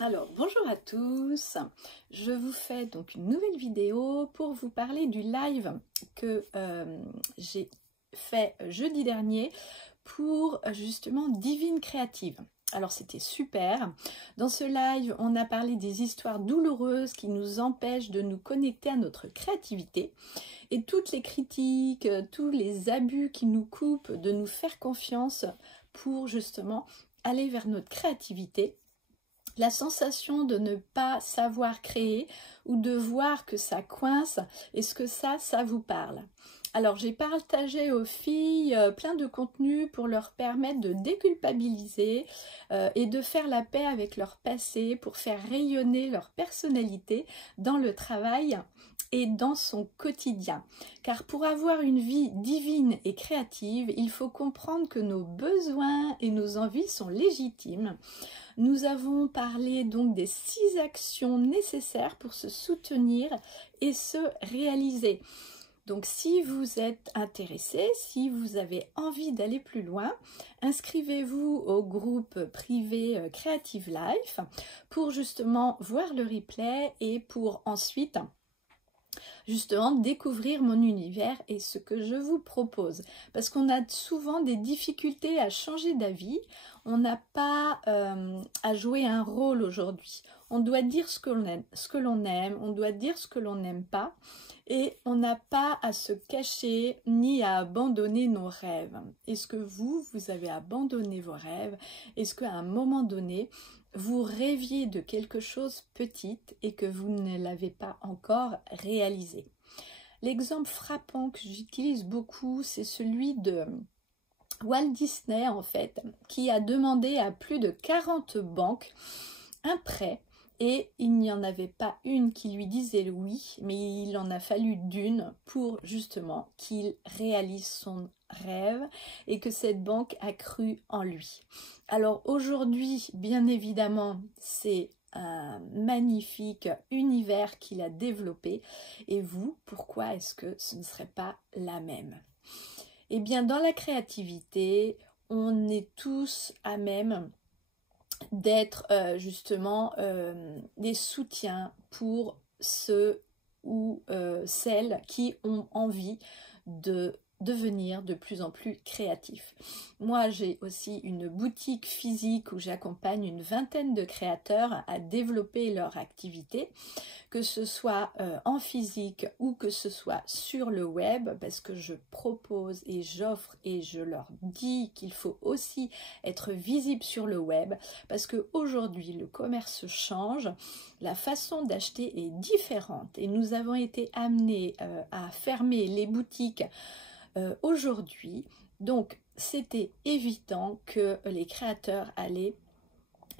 Alors, bonjour à tous, je vous fais donc une nouvelle vidéo pour vous parler du live que j'ai fait jeudi dernier pour justement Divine Créative. Alors c'était super, dans ce live on a parlé des histoires douloureuses qui nous empêchent de nous connecter à notre créativité et toutes les critiques, tous les abus qui nous coupent de nous faire confiance pour justement aller vers notre créativité. La sensation de ne pas savoir créer ou de voir que ça coince, est-ce que ça vous parle? Alors j'ai partagé aux filles plein de contenus pour leur permettre de déculpabiliser et de faire la paix avec leur passé pour faire rayonner leur personnalité dans le travail et dans son quotidien. Car pour avoir une vie divine et créative, il faut comprendre que nos besoins et nos envies sont légitimes. Nous avons parlé donc des 6 actions nécessaires pour se soutenir et se réaliser. Donc si vous êtes intéressé, si vous avez envie d'aller plus loin, inscrivez-vous au groupe privé Creative Life pour justement voir le replay et pour ensuite justement découvrir mon univers et ce que je vous propose. Parce qu'on a souvent des difficultés à changer d'avis, on n'a pas à jouer un rôle aujourd'hui. On doit dire ce que l'on aime, on doit dire ce que l'on n'aime pas, et on n'a pas à se cacher ni à abandonner nos rêves. Est-ce que vous avez abandonné vos rêves? Est-ce qu'à un moment donné, vous rêviez de quelque chose petit et que vous ne l'avez pas encore réalisé? L'exemple frappant que j'utilise beaucoup, c'est celui de Walt Disney en fait, qui a demandé à plus de 40 banques un prêt et il n'y en avait pas une qui lui disait oui, mais il en a fallu d'une pour justement qu'il réalise son rêve et que cette banque a cru en lui. Alors aujourd'hui, bien évidemment, c'est un magnifique univers qu'il a développé. Et vous, pourquoi est-ce que ce ne serait pas la même? Eh bien, dans la créativité, on est tous à même d'être justement des soutiens pour ceux ou celles qui ont envie de devenir de plus en plus créatifs. Moi, j'ai aussi une boutique physique où j'accompagne une vingtaine de créateurs à développer leur activité, que ce soit en physique ou que ce soit sur le web, parce que je propose et j'offre et je leur dis qu'il faut aussi être visible sur le web, parce qu'aujourd'hui, le commerce change, la façon d'acheter est différente et nous avons été amenés à fermer les boutiques aujourd'hui. Donc, c'était évident que les créateurs allaient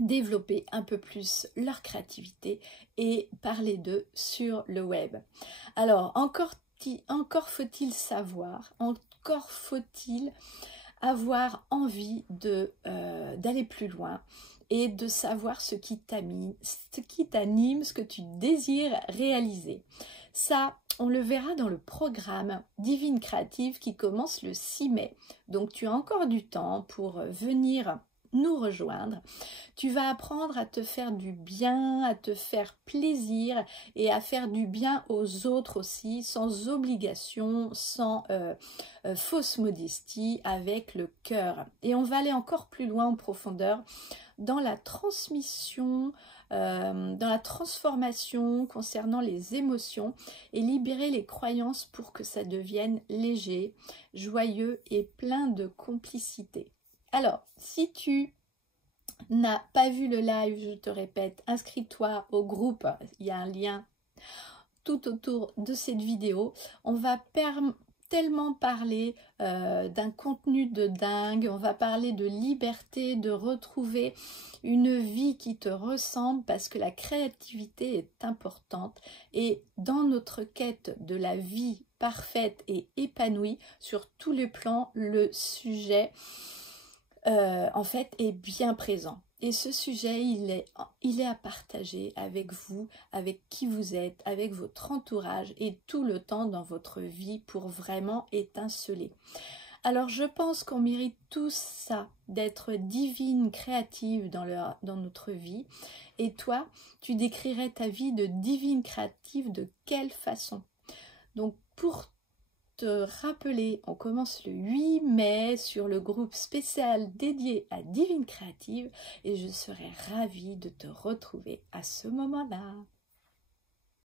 développer un peu plus leur créativité et parler d'eux sur le web. Alors, encore faut-il savoir, encore faut-il avoir envie d'aller plus loin et de savoir ce qui t'anime, ce que tu désires réaliser. Ça, on le verra dans le programme Divine Créative qui commence le 6 mai. Donc, tu as encore du temps pour venir nous rejoindre. Tu vas apprendre à te faire du bien, à te faire plaisir et à faire du bien aux autres aussi, sans obligation, sans fausse modestie, avec le cœur. Et on va aller encore plus loin en profondeur dans la transmission, dans la transformation concernant les émotions et libérer les croyances pour que ça devienne léger, joyeux et plein de complicité. Alors, si tu n'as pas vu le live, je te répète, inscris-toi au groupe, il y a un lien tout autour de cette vidéo. On va tellement parler d'un contenu de dingue, on va parler de liberté, de retrouver une vie qui te ressemble parce que la créativité est importante et dans notre quête de la vie parfaite et épanouie sur tous les plans, le sujet en fait est bien présent. Et ce sujet, il est à partager avec vous, avec qui vous êtes, avec votre entourage et tout le temps dans votre vie pour vraiment étinceler. Alors je pense qu'on mérite tous ça, d'être divine, créative dans notre vie. Et toi, tu décrirais ta vie de divine créative de quelle façon? Donc pour te rappeler, on commence le 8 mai sur le groupe spécial dédié à Divine Créative et je serai ravie de te retrouver à ce moment-là.